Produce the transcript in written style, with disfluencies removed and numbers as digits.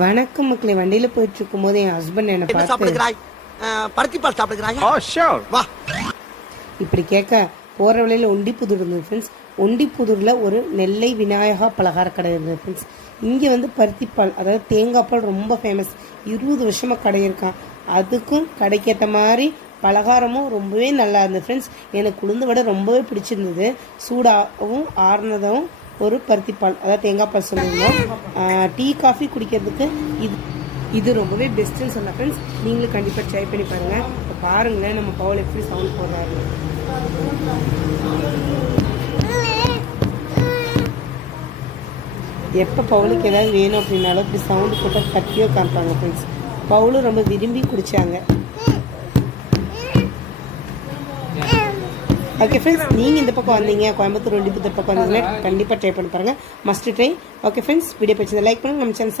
வணக்கம் மக்களே. வண்டியில் போயிட்டு இருக்கும் போது என் ஹஸ்பண்ட் என்ன பார்த்து இப்படி கேட்க போகிற வழியில் ஒண்டிப்புதூர் இருந்தது ஃப்ரெண்ட்ஸ். ஒண்டிப்புதூரில் ஒரு நெல்லை விநாயகா பலகார கடை இருந்தது ஃப்ரெண்ட்ஸ். இங்கே வந்து பருத்திப்பால், அதாவது தேங்காய் பால் ரொம்ப ஃபேமஸ். 20 வருஷமாக கடை இருக்கான். அதுக்கும் கடைக்கேற்ற மாதிரி பலகாரமும் ரொம்பவே நல்லா இருந்தது ஃப்ரெண்ட்ஸ். எனக்கு உளுந்து வடை ரொம்பவே பிடிச்சிருந்தது. சூடாகவும் ஆறுனதும் ஒரு பருத்திப்பால், அதாவது தேங்காய் பால் சொல்லியிருந்தோம். டீ காஃபி குடிக்கிறதுக்கு இது ரொம்பவே பெஸ்ட்டுன்னு சொன்ன ஃப்ரெண்ட்ஸ். நீங்களும் கண்டிப்பாக ட்ரை பண்ணி பாருங்கள். இப்போ பாருங்களேன் நம்ம பவுல் எப்படி சவுண்ட் போடுறாரு. எப்போ பவுலுக்கு ஏதாவது வேணும் அப்படின்னாலும் இப்படி சவுண்டு போட்டால் கட்டியோ காமிப்பாங்க ஃப்ரெண்ட்ஸ். பவுலும் ரொம்ப விரும்பி குடித்தாங்க. ஓகே ஃப்ரெண்ட்ஸ், நீங்கள் இந்த பக்கம் வந்தீங்க, கோயம்புத்தூர் ஒண்டிப்புத்தூர் பக்கம் வந்தீங்கன்னா கண்டிப்பாக ட்ரை பண்ணி பாருங்கள். Must try. Okay friends, video பிடிச்சதை லைக் பண்ணுங்கள். நம்ம சேனல்